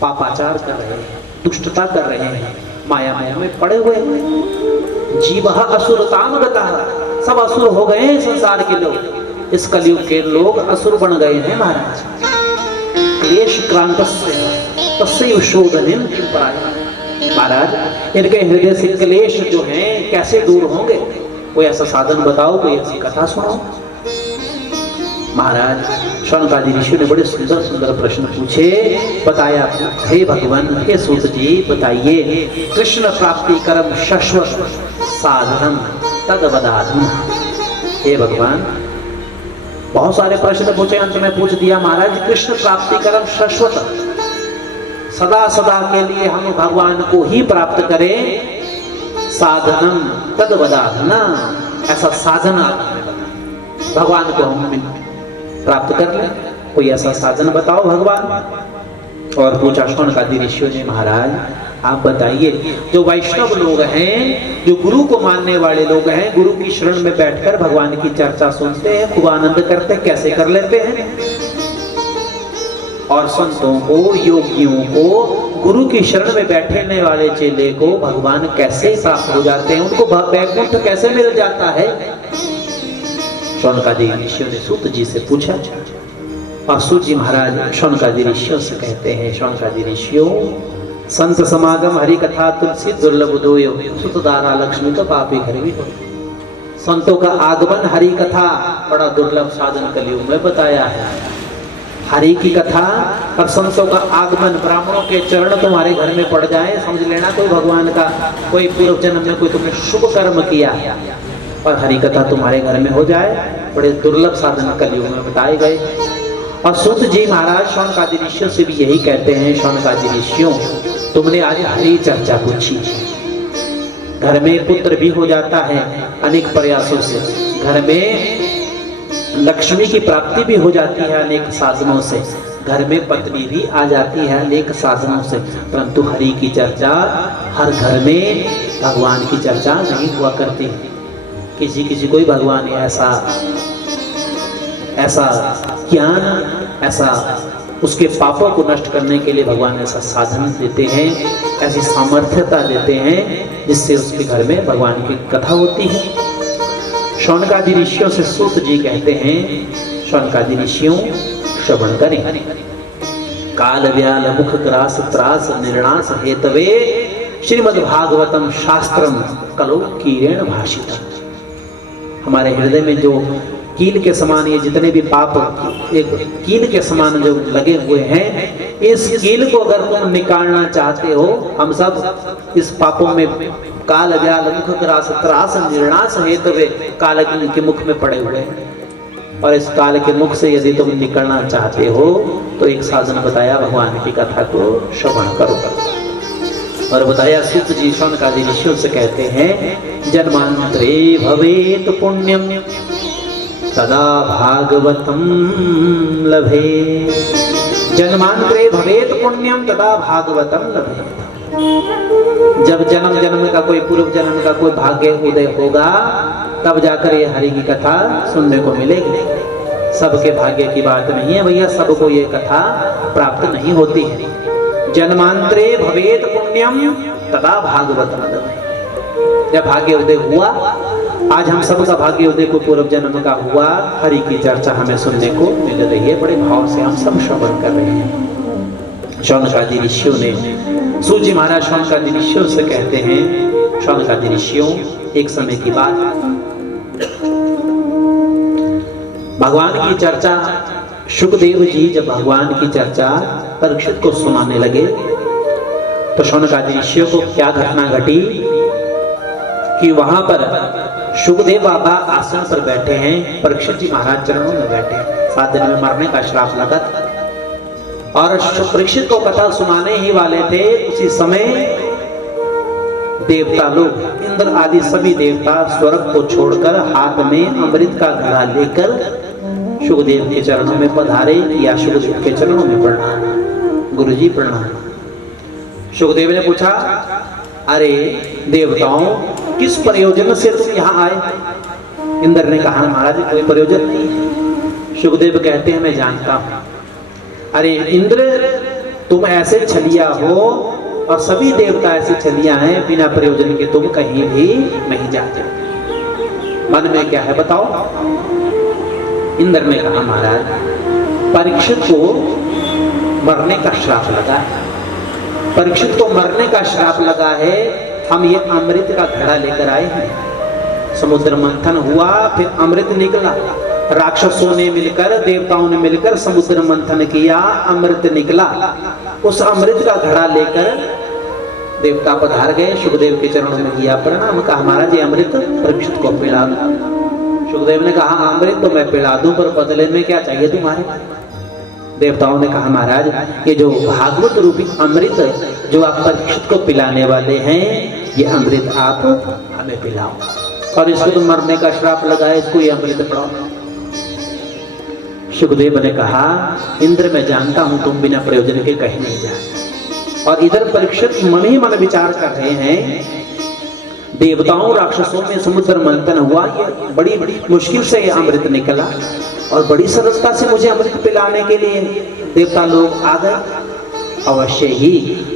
पापाचार कर रहे हैं, दुष्टता कर रहे हैं, माया माया में पड़े हुए हैं। जीव असुरताम गतः, सब असुर हो गए हैं संसार के लोग। इस कलयुग के लोग असुर बन गए हैं महाराज। क्लेश क्रांतस्य तस्यैव शोधनेन किं परायः। महाराज इनके हृदय से क्लेश जो हैं कैसे दूर होंगे? कोई ऐसा साधन बताओ, कोई ऐसी कथा सुनाओ। महाराज शौनकादि ऋषि ने बड़े सुंदर सुंदर प्रश्न पूछे। बताया, हे भगवान, हे सूत जी बताइए, कृष्ण प्राप्ति कर्म शाश्वत साधनम तद बदाधुना। हे भगवान, बहुत सारे प्रश्न पूछे, अंत में पूछ दिया महाराज, कृष्ण प्राप्ति कर्म शाश्वत, सदा सदा के लिए हम भगवान को ही प्राप्त करें, साधनम तद बदाधुना, ऐसा साधन आप हमें बताएं, भगवान को हम प्राप्त कर लें, कोई ऐसा साधन बताओ भगवान। और पूछा शौनकादि ऋषियों ने, महाराज आप बताइए, जो वैष्णव लोग हैं, जो गुरु को मानने वाले लोग हैं, गुरु की शरण में बैठकर भगवान की चर्चा सुनते हैं, खूब आनंद करते हैं, कैसे कर लेते हैं? और संतों को, योगियों को, गुरु की शरण में बैठने वाले चेले को भगवान कैसे प्राप्त हो जाते हैं, उनको वैकुंठ कैसे मिल जाता है? शौनकादि ऋषियों ने सूत जी से पूछा। और सूत जी महाराज शौनकादि ऋषियों से कहते हैं, शौनकादि ऋषियों, संत समागम हरि कथा तुलसी दुर्लभ दोयो, सुतदारा लक्ष्मी का पापी घर भी हो। संतों का आगमन, हरि कथा बड़ा दुर्लभ साधन कलयुग में बताया है। हरि की कथा और संतों का आगमन, ब्राह्मणों के चरण तुम्हारे घर में पड़ जाए, समझ लेना कोई भगवान का, कोई पूर्व जन्म में कोई तुमने शुभ कर्म किया और हरि कथा तुम्हारे घर में हो जाए, बड़े दुर्लभ साधन कलयुग में बताए गए। और सूत जी महाराज शौनकादि ऋषियों से भी यही कहते हैं, शौनकादि ऋषियों, तुमने आज हरि चर्चा पूछी, घर में पुत्र भी हो जाता है अनेक प्रयासों से, घर में लक्ष्मी की प्राप्ति भी हो जाती है अनेक साधनों से, घर में पत्नी भी आ जाती है अनेक साधनों से, परंतु हरि की चर्चा हर घर में भगवान की चर्चा नहीं हुआ करती। किसी किसी को ही भगवान ऐसा ज्ञान, ऐसा उसके पापों को नष्ट करने के लिए भगवान ऐसा साधन देते हैं, ऐसी सामर्थ्यता देते हैं जिससे उसके घर में भगवान की कथा होती है। शौनकादि ऋषियों से सूत जी कहते हैं, शौनकादि ऋषियों श्रवण करें। काल व्याल मुख ग्रास त्रास निर्णास हेतवे श्रीमद् भागवतम शास्त्रम कलो कीरेण भाषितम। हमारे हृदय में जो कील के समान ये जितने भी पाप एक कील के समान जो लगे हुए हैं, इस कील को अगर तुम निकालना चाहते हो, हम सब इस पापों में काल व्याल मुख ग्रास त्रास निर्णास हेतवे काल के मुख में पड़े हुए हैं, और इस काल के मुख से यदि तुम निकलना चाहते हो तो एक साधन बताया, भगवान की कथा को श्रवण करो। और बताया सूत जी शौनकादि ऋषियों से कहते हैं, जन्मांतरे भवेत पुण्यम तदा भागवतम लभे। जन्मांतरे भवेत पुण्यम तदा भागवतम लभे। जब जन्म जन्म का कोई पूर्व जन्म का कोई भाग्य उदय होगा, तब जाकर ये हरि की कथा सुनने को मिलेगी। सबके भाग्य की बात नहीं है भैया, सबको ये कथा प्राप्त नहीं होती है। जन्मांतरे भवेत पुण्यम तदा भागवतम लभे। जब भाग्य उदय हुआ, आज हम सबका भाग्य उदय को पूर्व जन्म का हुआ, हरि की चर्चा हमें सुनने को मिल रही है, बड़े भाव से हम सब श्रवण कर रहे हैं। शौनकादि ऋषियों ने, सूत जी महाराज शौनकादि ऋषियों से कहते हैं, शौनकादि ऋषियों, एक समय की बात, भगवान की चर्चा, शुकदेव जी जब भगवान की चर्चा परीक्षित को सुनाने लगे, तो शौनकादि ऋषियों को क्या घटना घटी कि वहां पर शुकदेव बाबा आसन पर बैठे हैं, परीक्षित जी महाराज चरणों में बैठे हैं, 7 दिन में मरने का श्राप लगा था। और परीक्षित को कथा सुनाने ही वाले थे, उसी समय देवता लोग, इंद्र आदि सभी देवता स्वर्ग को छोड़कर हाथ में अमृत का घड़ा लेकर शुकदेव के चरणों में पधारे, या शुकदेव के चरणों में प्रणाम। गुरुजी प्रणाम। शुकदेव ने पूछा, अरे देवताओं, किस प्रयोजन से तुम यहाँ आए? इंद्र ने कहा, महाराज कोई प्रयोजन नहीं है। शुकदेव कहते हैं, मैं जानता हूं। अरे इंद्र, तुम ऐसे छलिया हो और सभी देवता ऐसे छलिया हैं, बिना प्रयोजन के तुम कहीं भी नहीं जाते। मन में क्या है बताओ? इंद्र ने कहा महाराज, परीक्षित को मरने का श्राप लगा है, परीक्षित को मरने का श्राप लगा है। हम ये अमृत का घड़ा लेकर आए हैं। समुद्र मंथन हुआ, फिर अमृत निकला। राक्षसों ने मिलकर, देवताओं ने मिलकर समुद्र मंथन किया, अमृत निकला। उस अमृत का घड़ा लेकर देवता पधार गए, सुखदेव के चरणों में किया प्रणाम, कहा महाराज ये अमृत परीक्षित को पिला दो। सुखदेव ने कहा अमृत तो मैं पिला दूं, पर बदले में क्या चाहिए तुम्हारे? देवताओं ने कहा महाराज ये जो भागवत रूपी अमृत जो आप परीक्षित को पिलाने वाले हैं, ये अमृत आप हमें पिलाओ, और इसको तो मरने का श्राप लगा है, इसको ये अमृत पिलाओ। सुखदेव ने कहा इंद्र मैं जानता हूं तुम बिना प्रयोजन के कहीं नहीं जाते। और इधर परीक्षित मन ही मन विचार कर रहे हैं, देवताओं राक्षसों में समुद्र मंथन हुआ, ये बड़ी मुश्किल से ये अमृत निकला और बड़ी सरलता से मुझे अमृत पिलाने के लिए देवता लोग आ गए। अवश्य ही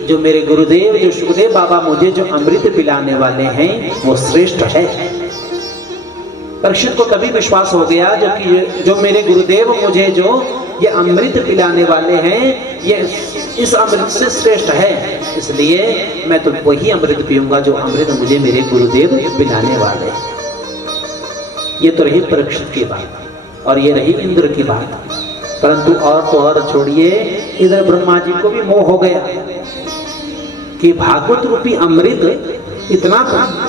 जो मेरे गुरुदेव जो सुखदेव बाबा मुझे जो अमृत पिलाने वाले हैं वो श्रेष्ठ है। परीक्षित को तभी विश्वास हो गया जबकि जो मेरे गुरुदेव मुझे जो ये अमृत पिलाने वाले हैं ये इस अमृत से श्रेष्ठ है, इसलिए मैं तो वही अमृत पीऊंगा जो अमृत मुझे मेरे गुरुदेव पिलाने वाले हैं। ये तो रही परीक्षित की बात और ये रही इंद्र की बात। परंतु और तो और छोड़िए, इधर ब्रह्मा जी को भी मोह हो गया कि भागवत रूपी अमृत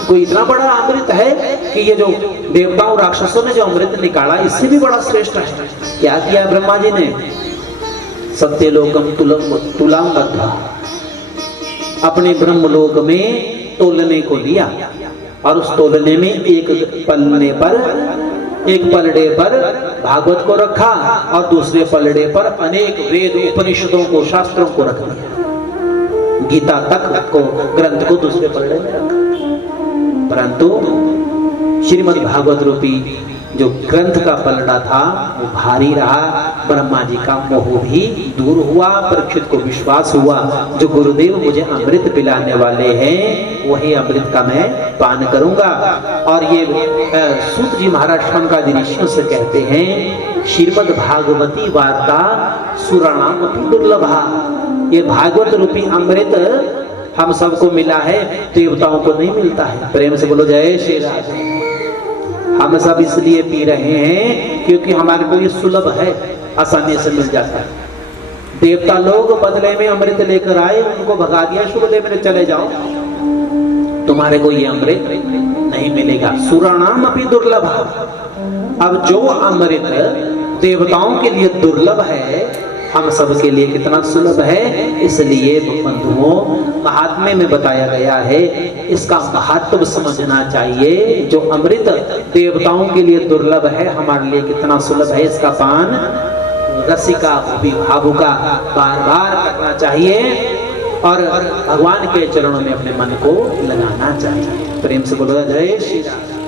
कोई इतना बड़ा अमृत है कि ये जो देवताओं राक्षसों ने जो अमृत निकाला इससे भी बड़ा श्रेष्ठ है। क्या किया ब्रह्मा जी ने? सत्यलोकम तुलाम बद्धा, अपने ब्रह्मलोक में तोलने को लिया और उस तोलने में एक पलड़े पर भागवत को रखा और दूसरे पलड़े पर अनेक वेद उपनिषदों को शास्त्रों को रख दिया। गीता तक को ग्रंथ को दूसरे पलड़े में रखा। परंतु श्रीमद् भागवत रूपी जो ग्रंथ का पलड़ा था वो भारी रहा। ब्रह्मा जी का मोह भी दूर हुआ, परीक्षित को विश्वास हुआ जो गुरुदेव मुझे अमृत पिलाने वाले हैं वही अमृत का मैं पान करूंगा। और ये सूत जी महाराज शंकादि ऋषियों से कहते हैं श्रीमद् भागवती वार्ता सुराणाम अपि दुर्लभा, ये भागवत रूपी अमृत हम सबको मिला है, देवताओं को नहीं मिलता है। प्रेम से बोलो जय श्री राम। हम सब इसलिए पी रहे हैं क्योंकि हमारे को ये सुलभ है, आसानी से मिल जाता है। देवता लोग बदले में अमृत लेकर आए, उनको भगा दिया, सुखदेव ने चले जाओ, तुम्हारे को ये अमृत नहीं मिलेगा। सुराणाम अपि दुर्लभ। अब जो अमृत देवताओं के लिए दुर्लभ है हम सब के लिए कितना सुलभ है। इसलिए बंधुओं महात्म्य में बताया गया है, इसका महत्व समझना चाहिए। जो अमृत देवताओं के लिए दुर्लभ है हमारे लिए कितना सुलभ है, इसका पान रसिका भावुका बार बार करना चाहिए और भगवान के चरणों में अपने मन को लगाना चाहिए। प्रेम से बोलो जय श्री राम।